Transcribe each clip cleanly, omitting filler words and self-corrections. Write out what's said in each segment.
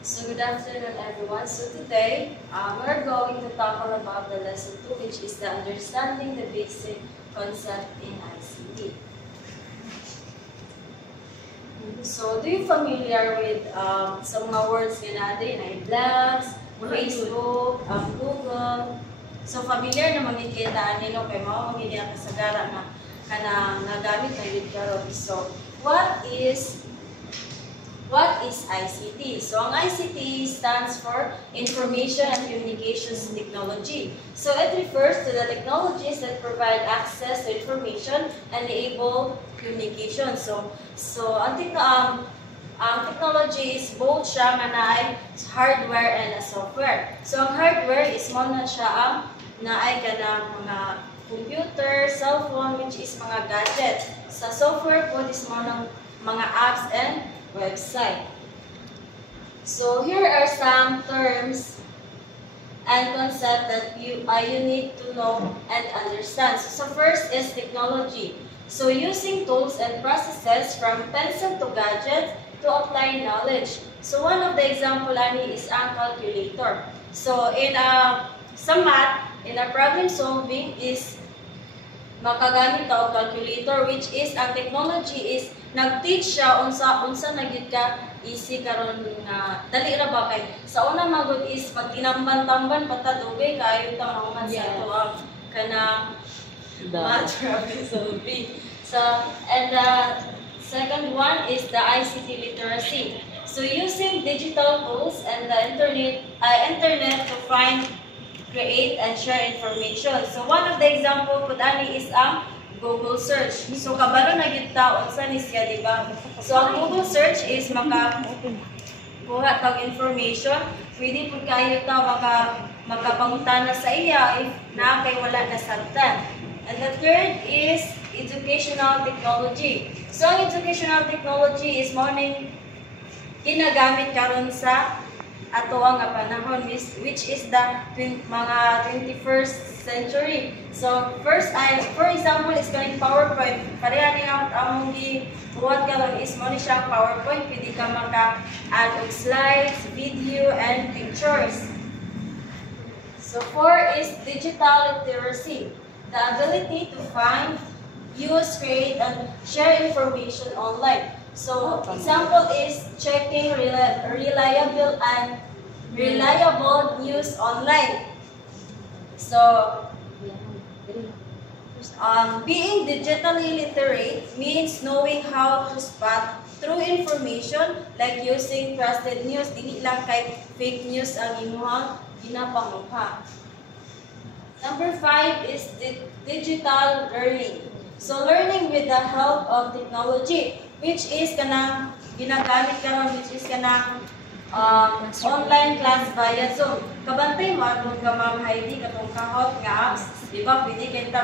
So good afternoon everyone. So today we're going to talk about the lesson 2, which is the understanding the basic concept in ICT. So do you familiar with some mga words nga natin na blogs, Facebook, Google? So familiar na magkikita nilo kay mao magiging kasagara na kanang nagamit na yun karon. So what is ICT? So, ang ICT stands for Information and Communications Technology. So, it refers to the technologies that provide access to information and enable communication. So ang technology is both siya nga naay hardware and software. So, ang hardware is mo na siya ang naay ka ng mga computer, cellphone, which is mga gadget. Sa software po is mo ng mga apps and website. So here are some terms and concepts that you need to know and understand. So first is technology. So using tools and processes from pencil to gadget to apply knowledge. So one of the example ani is ang calculator. So in sa math, in a problem solving is makagamit ta og calculator, which is ang technology is nag-teach siya unsa nagyud ka easy karon nga dali ra ba kay sa una magud is pag tinamban-tamban patadugay kayo ta mahuman sa tuwang kana math problem solving. So and the second one is the ICT literacy. So using digital tools and the internet to find, create and share information. So one of the example pud ani is ang Google search. So kabalo na gyud ta unsa ni siya, di ba? So ang Google search is kuha tag information, pwede pud kayo ta makapangutana sa iya if na kay wala na sabtan. And the third is educational technology. So ang educational technology is morning ginagamit karon sa ato ang panahon, which is the mga 21st century. So first, for example, is kaning PowerPoint. Pareha ni among gibuhat karon is mo ni siyang PowerPoint. Pwede ka maka-add og slides, video, and pictures. So 4 is digital literacy. The ability to find, use, create, and share information online. So example is checking reliable news online. So being digitally literate means knowing how to spot true information, like using trusted news. Dili lang kay fake news ang imuhang ginapanguha. Number 5 is digital learning. So learning with the help of technology, which is kanang ginagamit karon, which is kanang online class via Zoom. Kabantay mo atong ka Ma'am Heidi katong kahot nga apps, di ba? Pwede kita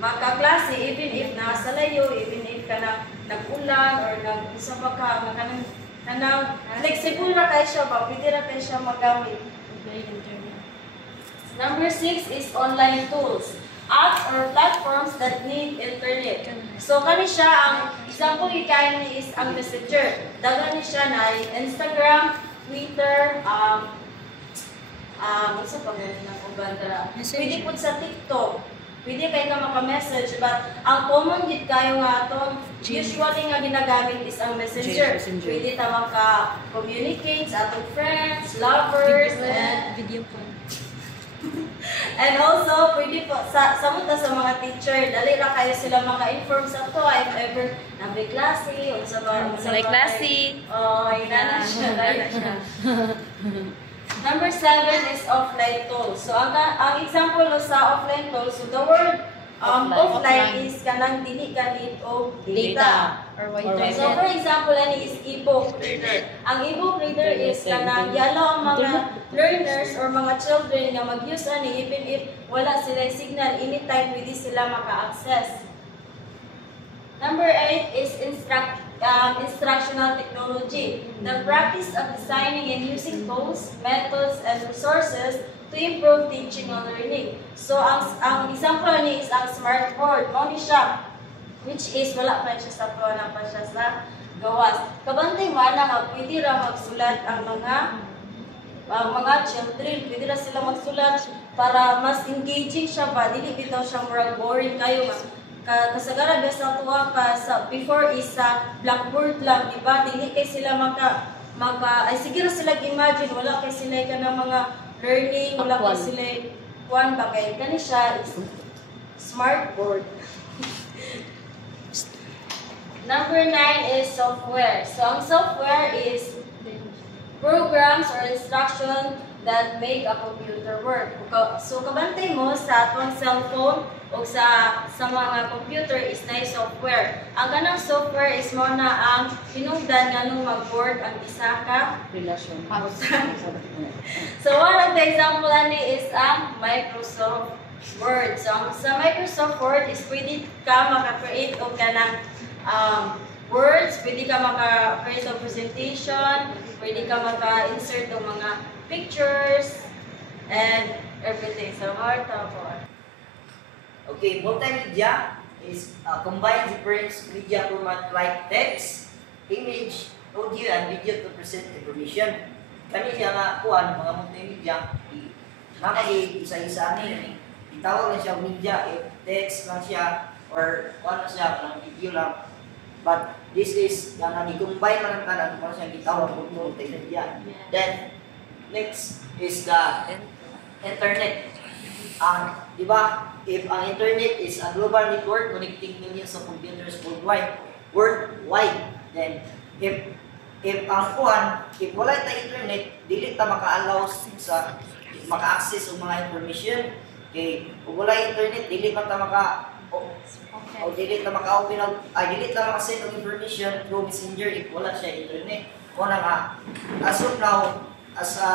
maka-klase even if nasa layo, even if kana nag-ulan or nag-isa pa ka, kanang flexible ra kay siya ba? Pwede ra kay siya magamit. Number 6 is online tools. Apps or platforms that need internet. So kani siya ang example ikain ni is ang Messenger. Dagan ni siya na Instagram, Twitter, unsa pa gani na ubandra. Pwede pud sa TikTok. Pwede kay ka maka-message, but ang common gid kayo nga atong usually nga ginagamit is ang Messenger. Pwede ta maka-communicate sa atong friends, lovers, and video phone. And also, pwede po, sa mga teacher, dali ra kayo sila maka-inform sa to, if ever nabay klase, o sa May klase. Ay na siya. Number 7 is offline tools. So, ang example sa offline tools, so the word offline is kanang dili ganit o data. So, for example, ani is e-book reader. Ang e-book reader is kanang yalo ang mga learners or mga children nga mag-use ani even if wala sila signal, anytime pwede sila maka-access. Number 8 is instructional technology. The practice of designing and using tools, methods, and resources to improve teaching and learning. So, ang example ni is ang smartboard. Mo ni siya, which is wala pa siya sa tuwa na pa siya sa gawas. Kabantay man nga pwede ra magsulat ang mga children, pwede ra sila magsulat para mas engaging siya ba, dili bitaw siya murag boring kayo kasagaran bes na tuwa ka sa before is sa blackboard lang, di ba? Dili kay sila ay sige ra sila imagine, wala kay sila ka ng mga learning, wala kay sila kuan ba kay kani siya is smart board. Number 9 is software. So, ang software is programs or instruction that make a computer work. So, kabantay mo sa atong cellphone o sa mga computer is na software. Ang ganang software is mo na ang hinungdan nga nung mag-work ang isa ka relasyon. So, one of the example ani is ang Microsoft Word. So, sa Microsoft Word is pwede ka maka-create o ka ng words, pwede ka maka-create ng presentation, pwede ka maka-insert ng mga pictures, and everything. So, Marta po. Okay, multimedia is combine different media format like text, image, audio, and video to present information. Kani siya nga kuan mga multimedia, isa-isa ni itawag lang siya media, if text lang siya or kuan na siya, ng video lang. But this is i-combine man ang tanan para siya gitawag og multimedia. Then next is the internet. Di ba? If ang internet is a global network connecting millions of computers worldwide, then if wala tayong internet, dili ta maka-allow sa maka-access og mga information. Okay, kung wala internet, dili man ta o dili ta maka-open dili ta maka-send og information through messenger if wala siya internet. Kuna nga, as of now, as a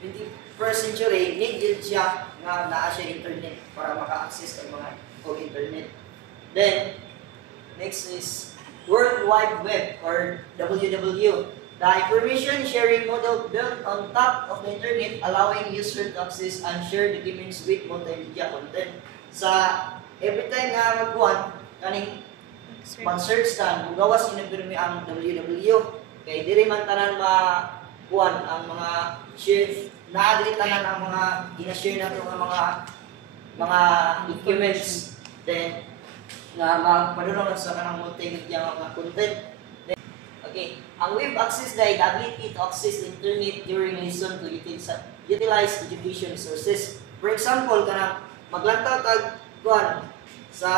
21st century, needed siya nga naa siya internet para maka-access ng mga internet. Then, next is World Wide Web or WWW. The information sharing model built on top of the internet, allowing users to access and share documents with multimedia content. Sa every time nga magkuhan, kaning mag-search tan, gawas inagdurmi ang WWW, kay diri man tanan makuhan ang mga share, naadili tanan ang mga ina-share nato nga mga documents, then nga mapadulong sa kanang multimedia nga content. Okay, ang web access na the ability to access the internet during lesson to utilize education resources. For example, kanang maglantaw tag kuan sa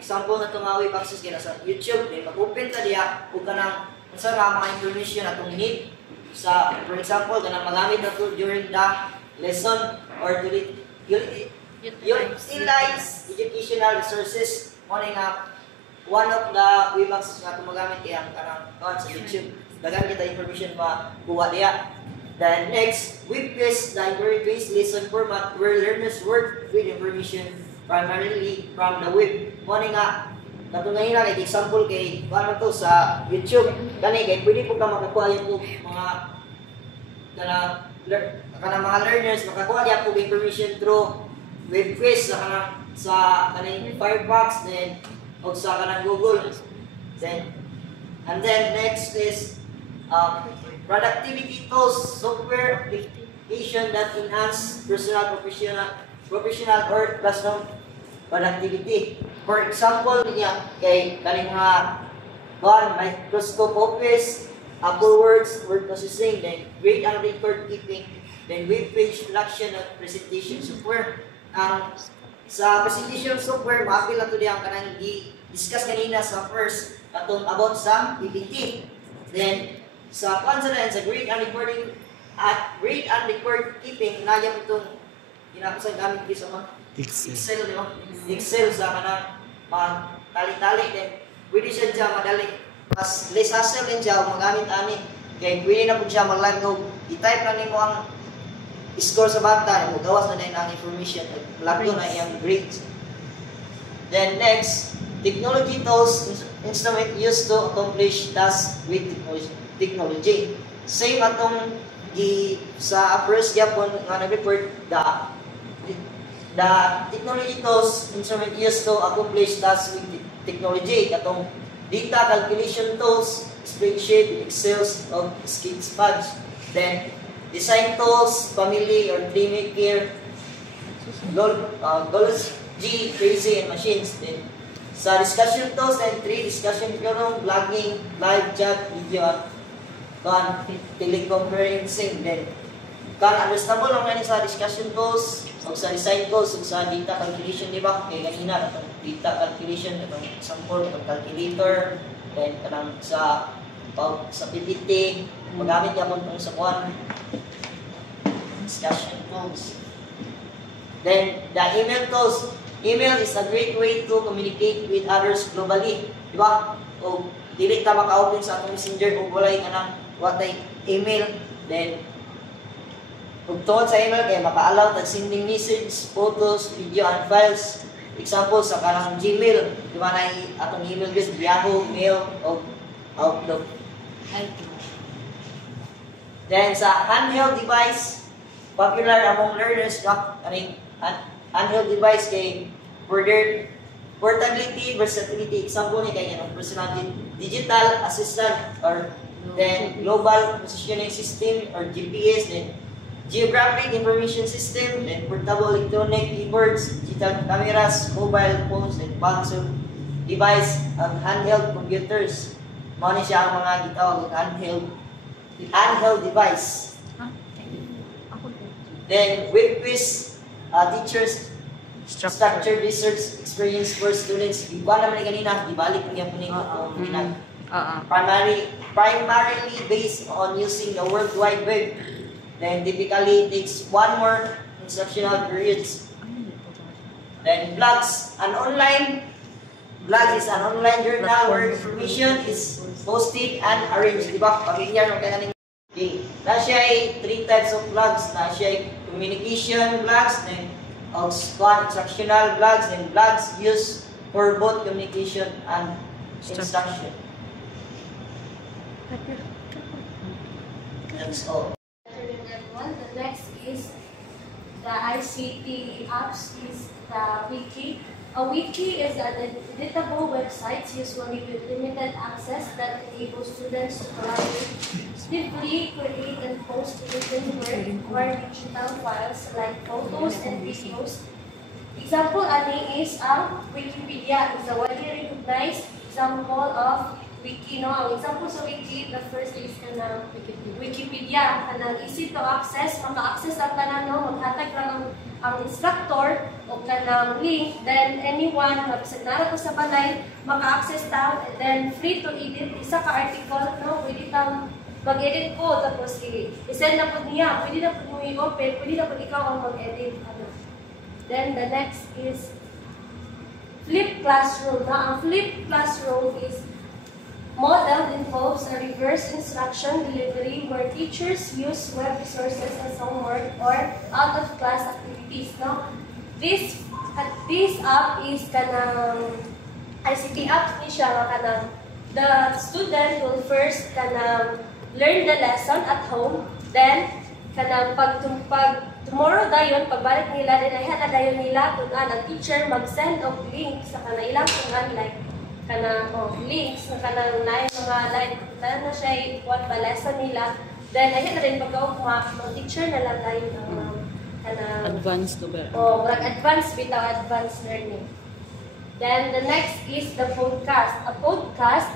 example na itong web access kaya sa YouTube, mag-open ta diya o kanang unsa nga mga information atong need sa, for example, kanang magamit na to during the lesson or to utilize educational resources. Nga one of the web access nga itong magamit kaya kanang kuan sa YouTube, dagan kita information makuha diya. Then next, web-based library-based lesson format where learners work with information primarily from the web. Muna nga, katungay na, example kay, paano to sa YouTube, kani kay, pwede po ka makakuha yung mga mga learners, makakuha niya po information through web quiz sa kaning Firefox, then, o sa kanang Google. And then next is productivity tools, software application that enhance professional or classroom productivity. For example, niya kay kaning mga Microsoft Office, Apple Words, word processing, then grade and record keeping, then web page production at presentation software. Sa presentation software, maapil na ito ang kanang i-discuss kanina sa first atong about sa PPT. Then sa sa grade and recording at grade and record keeping, nayang itong ginapasang gamit dito sa mga Excel, di ba? Excel sa kanang mga tali-tali, then pwede siya dyan madali. Mas less hassle din siya magamit ani. Kaya pwede na po siya mag-log. I-type na nimo ang score sa bata, gawas na din ang information, lagdo na iyang grades. Then next, technology tools, instrument used to accomplish tasks with technology. Same atong sa first Japon nga nag-report, the technology tools, instrument used to accomplish tasks with technology. Katong data calculation tools, spreadsheet, Excels, of Sketchpad. Then, design tools, family or dreamy care, goals, G, crazy, and machines. Then, sa discussion tools, then 3 discussion forum, blogging, live chat, video, teleconferencing. Then, understandable lang ngayon sa discussion tools, o sa design tools, o sa data calculation, di ba? Kaya ganina, itong data calculation, itong example, itong calculator, then kanang sa PPT, magamit yapon itong sa discussion tools. Then, the email tools. Email is a great way to communicate with others globally. Di ba? O, dili ta maka-open sa atong messenger o walay kanang watay email. Then, kung tungod sa email, kaya maka-allow tag-sending message, photos, video, and files. Example, sa kanang Gmail. Di ba na atong email guys, Yahoo, Mail, o Outlook. Then, sa handheld device, popular among learners, handheld device kay portability, versatility. Example ni kay personal digital assistant or then global positioning system or GPS, then geographic information system, then portable electronic keyboards, digital cameras, mobile phones, and console device, ang handheld computers. Mao ni siya ang mga gitawag handheld device. Then web quiz, teachers structured research experience for students. Iba naman ni kanina, ibalik ko yan po ninyo. Primarily based on using the World Wide Web. Then typically takes 1 more instructional periods. Then blogs is an online journal where information is posted and arranged. Diba? Pag-iyan mo kaya nanin. Okay. Na siya ay 3 types of blogs. Na siya ay communication blogs, then instructional blogs, and blogs used for both communication and instruction. That's all. The next is the ICT apps is the wiki. A wiki is an editable website usually with limited access that enables students to collaborate, swiftly create and post written work or digital files like photos and videos. Example ani is Wikipedia is a widely recognized example of wiki. No, ang example sa wiki, the first is kanang Wikipedia, kanang easy to access, maka-access ang tanan, no, maghatag lang ang instructor o kanang link, then anyone mabisag nara ko sa balay, maka-access ta, and then free to edit isa ka article, no, pwede kang mag-edit ko, tapos i-send na po niya, pwede na po mo i-open, pwede na po ikaw ang mag-edit. Then the next is Flip Classroom. Na ang Flip Classroom is model involves a reverse instruction delivery where teachers use web resources as homework or out-of-class activities. No? This app is kanang ICT app ni siya kanang the student will first kanang learn the lesson at home, then kanang pag tomorrow dayon pagbalik nila din ay hana dayon nila tunan ang teacher mag-send og link sa kanang ilang tunan like kanang links na kanang na mga like na siya what ba lesson nila, then ayun na rin pagkaugma ang teacher na lang tayo ng kanang advanced to ba? Advanced bitaw advanced learning. Then the next is the podcast. A podcast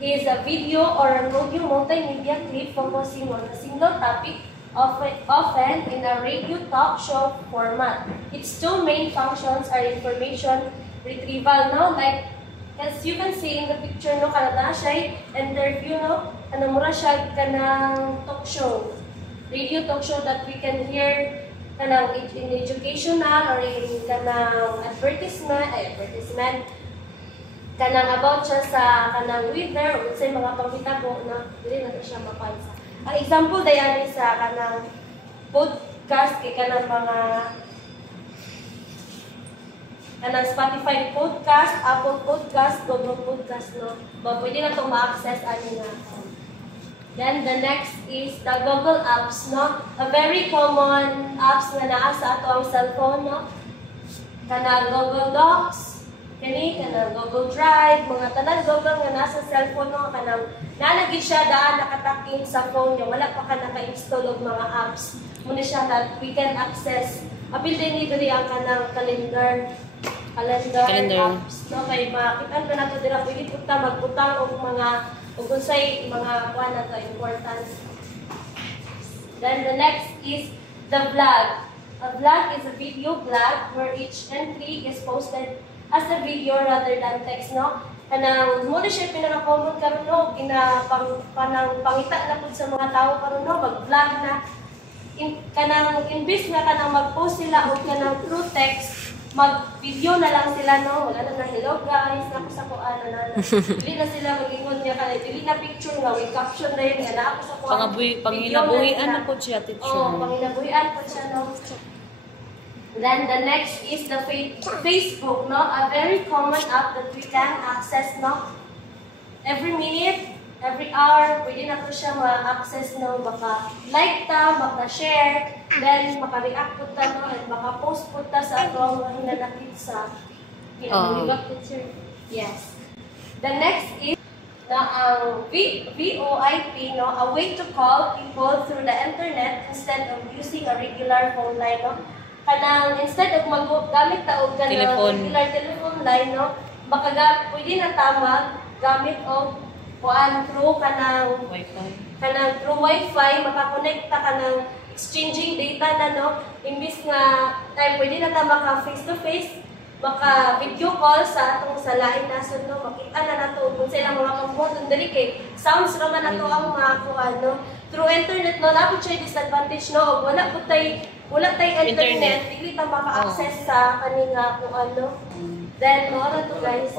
is a video or an audio multimedia clip focusing on a single topic, often in a radio talk show format. Its two main functions are information retrieval, no, like as you can see in the picture, no, kanang siya interview, no, kanang mura siya kanang talk show, radio talk show that we can hear kanang in educational or in kanang advertisement kanang about siya sa kanang weather o sa mga pangitabo na dili na siya mapansa. Ang example dayan sa kanang podcast kay kanang mga kanang Spotify podcast, Apple podcast, Google podcast, no? Pwede na itong ma-access ani nga. Then the next is the Google Apps, no? A very common apps na naa sa ato ang cellphone, no? Kanang Google Docs, kani kanang Google Drive, mga tanan Google nga nasa cellphone mo kanang nalagi siya daan nakataking sa phone niya, wala pa ka naka-install og mga apps. Muna siya that we can access. Apil din ni diri ang kanang calendar apps. No kay makita pa nato dira pwede punta magbutang og mga ug unsay mga kuan nato important. Then the next is the vlog. A vlog is a video blog where each entry is posted as a video rather than text, no? Kanang mo na siya pinaka-common karon no, pangita na pud sa mga tao karon no, mag-vlog na. Kanang imbis nga kanang mag-post sila o kanang through text, mag-video na lang sila no. Wala na hello guys, ako sa kuan na. Dili na sila mag-ingon niya kanay, dili na picture nga with caption na yun nga ako sa kuan. Panginabuhian na po siya, teacher. Oh, panginabuhian po siya no. Then the next is the Facebook, no? A very common app that we can access, no? Every minute, every hour, pwede na po siya ma-access, no? Baka like ta, baka share, then maka-react po ta, no? And baka post po ta sa atong mga hinanakit sa picture. Yes. The next is the VoIP, no? A way to call people through the internet instead of using a regular phone line, no? Kanang instead of gamit ta og kanang regular telephone line no baka pwede na tama gamit og kuan through kanang wifi makakonekta kanang exchanging data na no imbis nga tay pwede na ta maka face to face maka video call sa atong sa lain nasod no makita na nato kung sa ilang mga pagbuhaton diri kay sounds ra man nato ang mga kuan no through internet no napud siya disadvantage no og wala tay internet dili ta maka-access sa kaning kuan no then mo na to guys